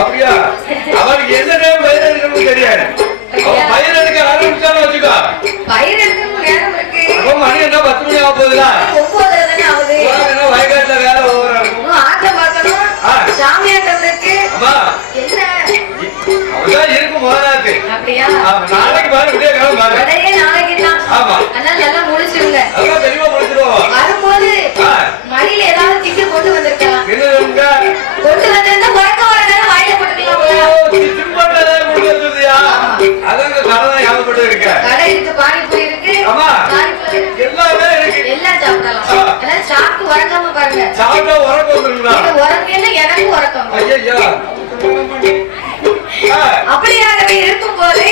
அப்படியா அவனுக்கு என்ன நேரம் பயிர் தெரியாது. அவன் பயிர் ஆரம்பிச்சாலும் வச்சுக்கோ. சாப்பிட்டு உறங்காம பாருங்க. சாப்பிட்டா உறக்கம் வந்துருங்களா? உறங்கல எனக்கு உறக்கம். ஐயா அப்படியாகவே இருக்கும் போது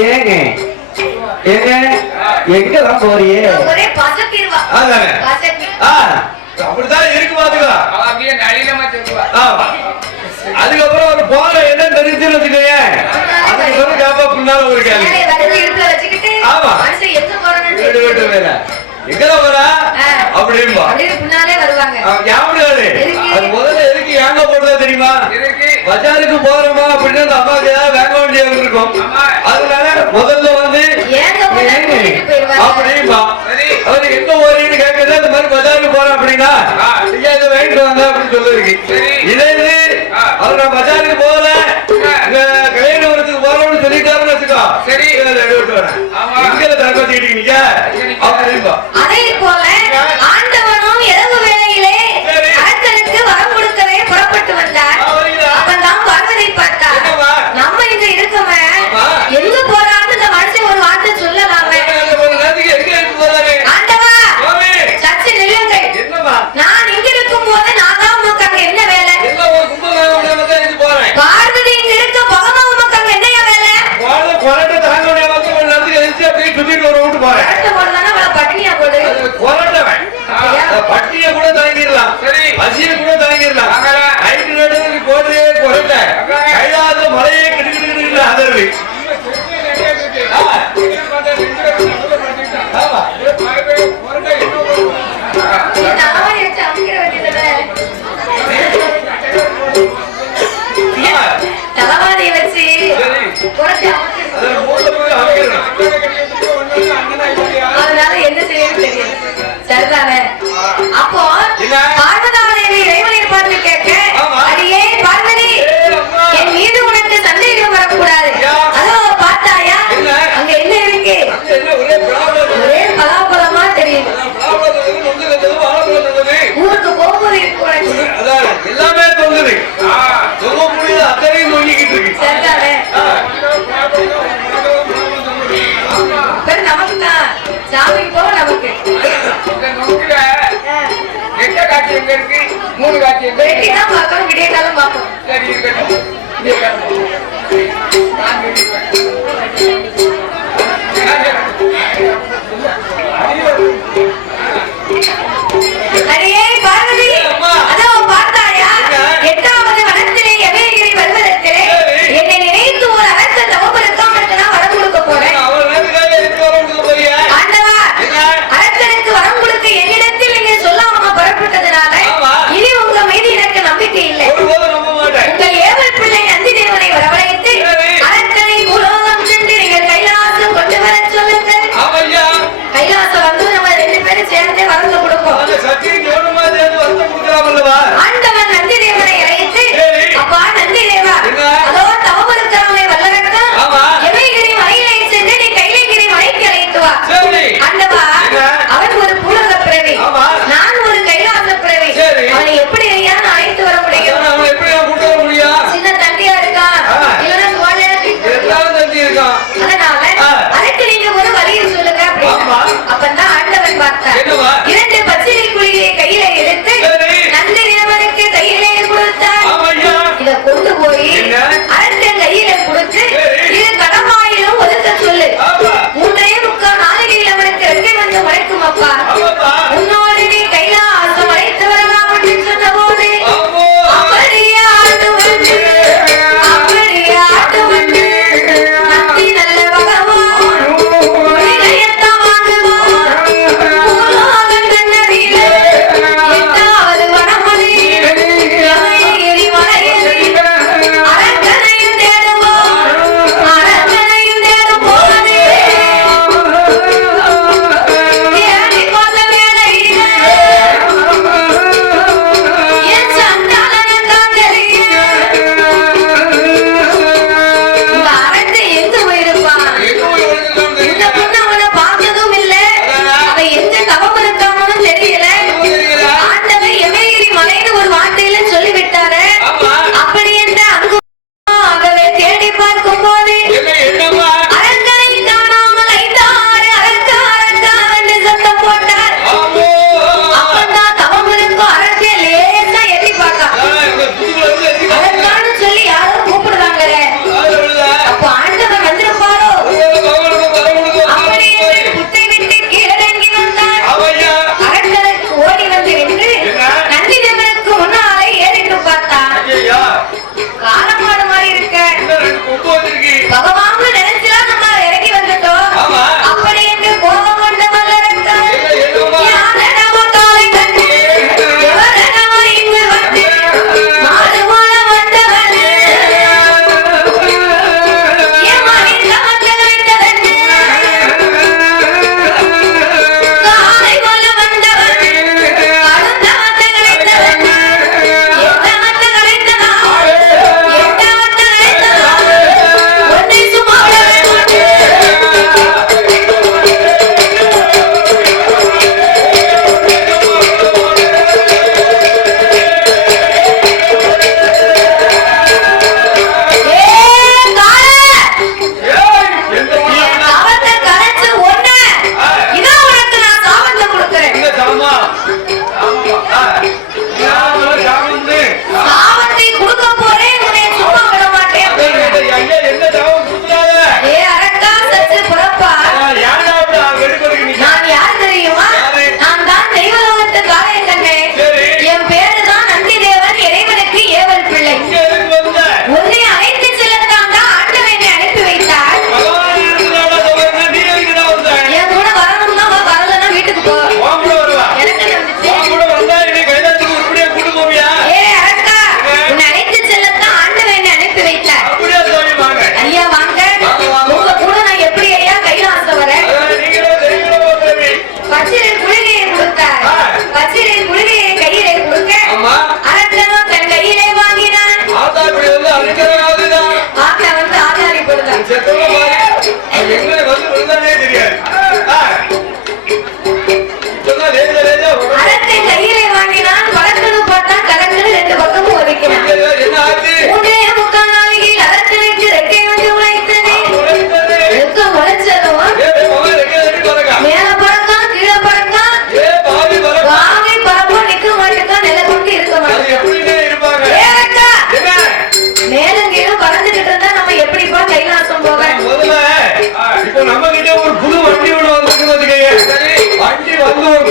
ஏங்க. ஏங்க எங்கதான் போறியே? அப்படிதான் இருக்கு பாத்துக்கோ. அப்படியே நளினமா சொல்லுவா. அதுக்கப்புறம் ஒரு போற என்ன தெரிஞ்சு வச்சுக்கோங்க அதுக்கு சொல்லி கேப்பா பின்னால ஒரு கேள்வி. ஆமா. வீடு வீட்டு வேலை எங்கதான் போறா? அப்படின்பா. பின்னாலே வருவாங்க. அது முதல்ல இறக்கி ஏங்க போடுறதா தெரியுமா? பஜாருக்கு போறோமா அப்படின்னு அந்த அம்மாக்கு ஏதாவது வாங்க வேண்டிய இருக்கும். அதனால முதல்ல வந்து அப்படிமா அவர் எங்க போறீங்கன்னு கேட்கறது அந்த மாதிரி பஜாருக்கு போறோம் அப்படின்னா ஐயா இதை வாங்கிட்டு வாங்க அப்படின்னு சொல்லிருக்கு. இதே இது அவர் நான் பஜாருக்கு போகல. கல்யாணத்துக்கு போறோம்னு சொல்லிட்டாருன்னு வச்சுக்கோ. சரி. இங்க தரப்பத்திக்கிட்டீங்க அப்படின்பா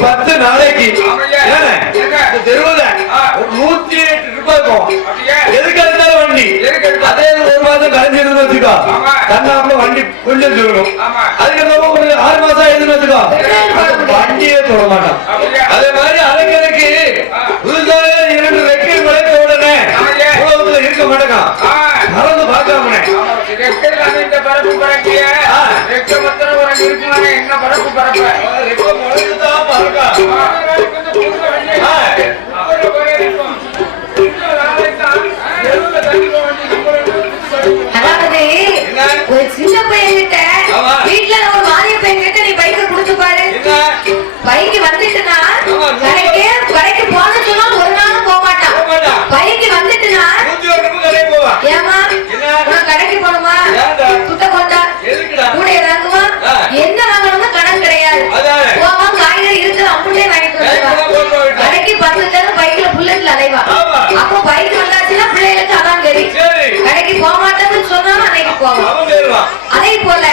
பத்து நாளைக்கு. தெருவில் நூத்தி எட்டு ரூபாய் போவோம் எதுக்கு எடுத்தாலும் வண்டி. அதே ஒரு மாசம் கலைஞ்சிருந்து வச்சுக்கா. கண்ணாப்புல வண்டி கொஞ்சம் தூரணும் அதுக்கப்புறமா கொஞ்சம் ஆறு மாசம் ஆயிருந்து வச்சுக்கா. வண்டியே தொட மாட்டான். அதே மாதிரி அலைக்கருக்கு புதுசாக இரண்டு ரெக்கை முளைத்த உடனே உலகத்துல இருக்க மாட்டேங்கான் மறந்து பார்க்காமனே. ரெக்கை பரப்பு பரப்பிய. ரெக்கை மத்தனை என்ன பரப்பு பரப்ப. அப்போ பைக் அதான் தெரியும் போக மாட்டேன்னு சொன்னா அன்னைக்கு அதே போல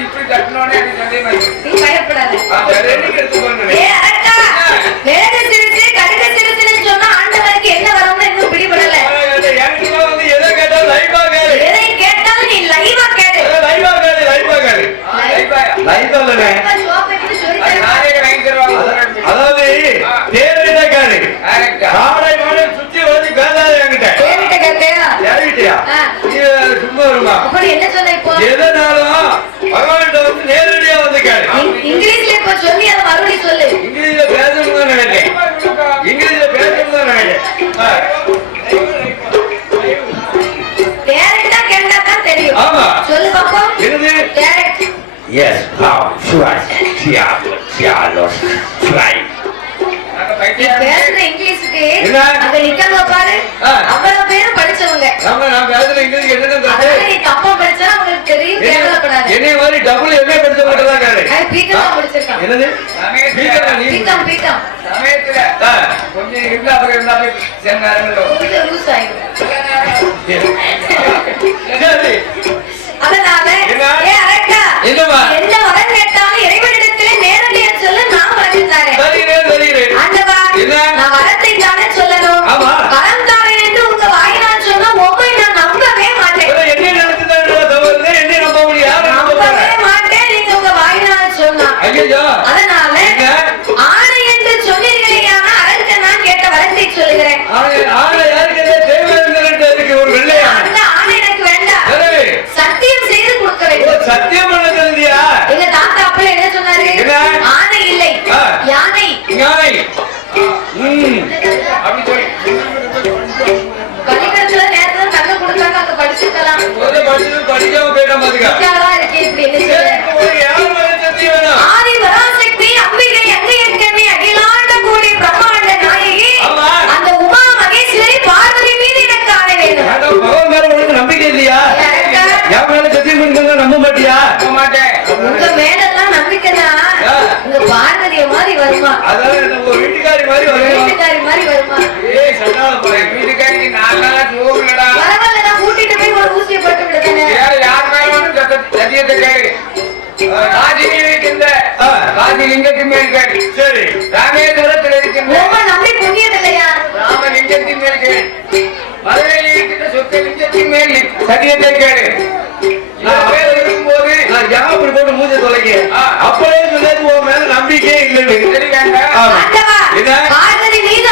இப்படி தட்டினோடனே எனக்கு சந்தேகம் ஆயிடுச்சு நீ பயப்படாத. அப்ப ரெண்டுக்கு எடுத்துக்கோங்க ஏ அரக்கா என்ன சொன்ன சியாலோஸ் சியாலோஸ் ஃப்ரை பேசுற இங்கிலீஷுக்கு அங்க நிக்காங்க பாரு. அவ்வளவு பேரும் படிச்சவங்க. ஆமா நான் பேசுற இங்கிலீஷ் என்னன்னு தெரியும் நீ தப்பா படிச்சா உங்களுக்கு தெரியும் கேவலப்படாது. என்னை மாதிரி டபுள் எம்ஏ படிச்ச மட்டும் தான் கேளு நான் பிகாம் தான் படிச்சிருக்கேன். என்னது? பிகாம் நீ பிகாம் பிகாம் சமயத்துல கொஞ்சம் இருந்தா அப்புறம் இருந்தா சென்னை கொஞ்சம் லூஸ் ஆயிடும் அதனால ஏ அரக்கா. என்னமா என்ன வரம் கேட்ட சொல்லணும். வரம் உங்க வாயினால் சொன்னா உங்களை நம்பவே மாட்டேன். என்ன நடக்குது என்ன நம்ப முடியாது மாட்டேன் நீங்க உங்க வாயினால் சொன்னா அதனால ஆணை என்று சொல்லிருக்கிறீங்க அதற்கு நான் கேட்ட வரத்தை சொல்லுகிறேன். ஆணை யாருக்கு தேவையான ஒரு வெள்ளையா அந்த ஆணை வேண்டாம். சத்தியம் செய்து கொடுக்க வேண்டும். சத்தியம் சொக்கலிங்கத்தின் மேல் சதியத்தை கேடு போது நான் யாபடி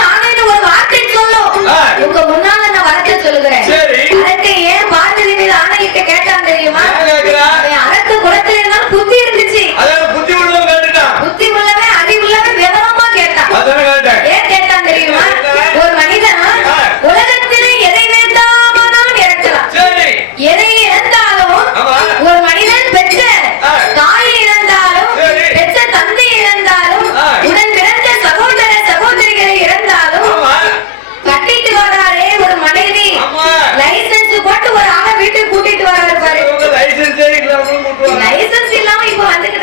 ஆணைன்னு ஒரு வார்த்தை சொல்லும் உங்க முன்னால நான் வரத்தை சொல்லுகிறேன். ஏன் பார்வதி மீது ஆணையிட்ட தெரியுமா?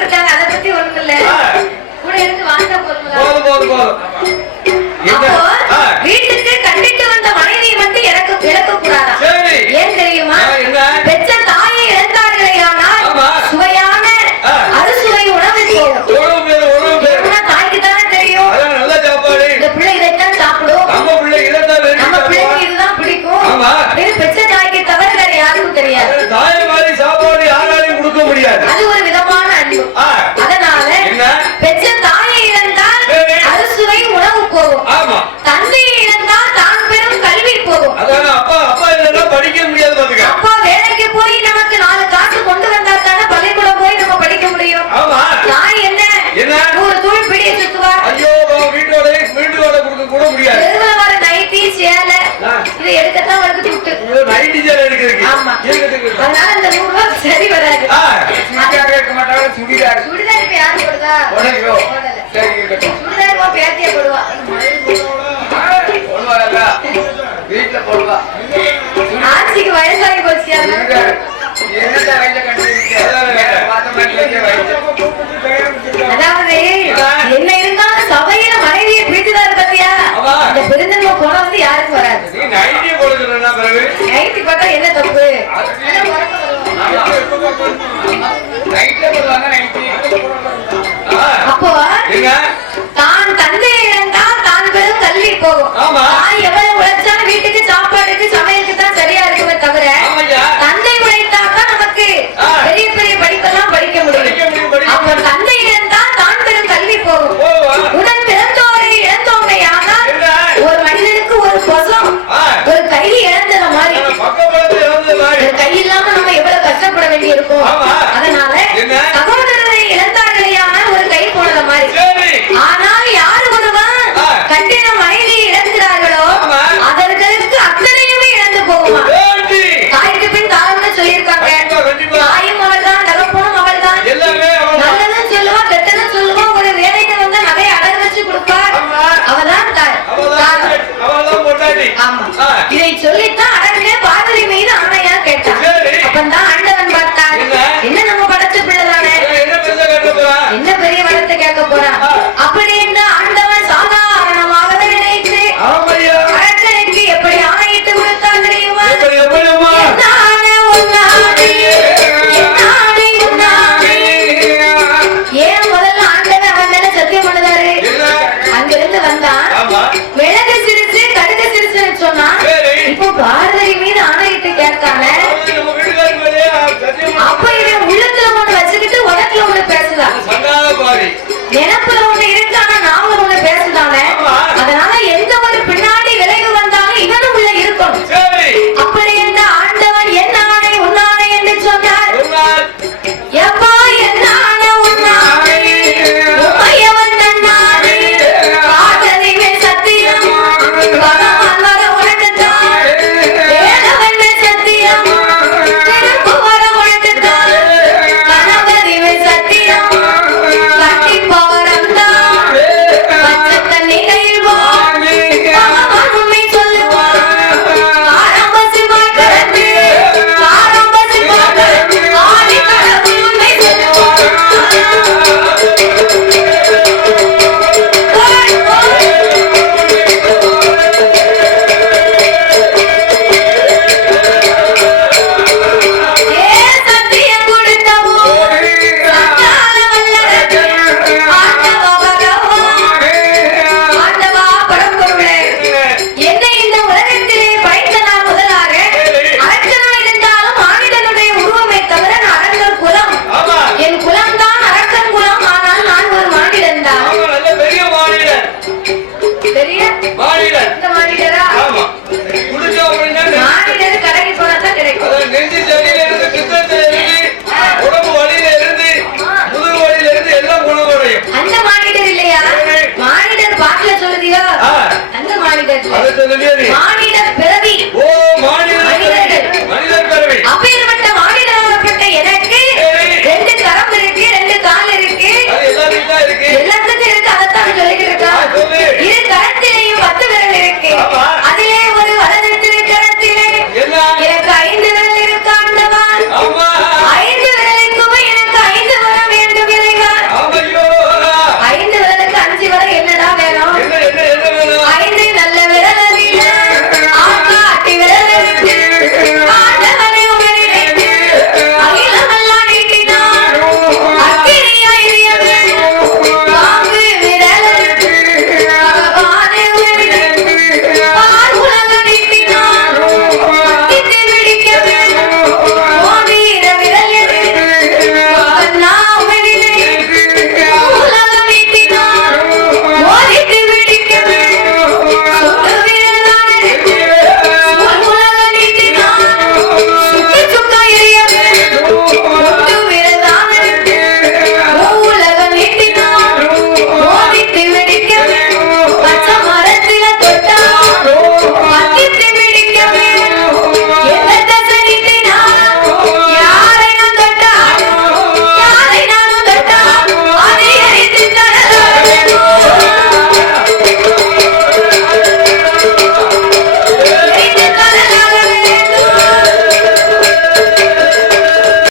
இருக்காங்க. அதை பத்தி ஒண்ணும் இல்லை எடுக்கத்தான் வளர்த்து போடுறா பிறகு நைட்டு பார்த்தா என்ன தப்பு? நைட்ல நைட்டு அப்போ?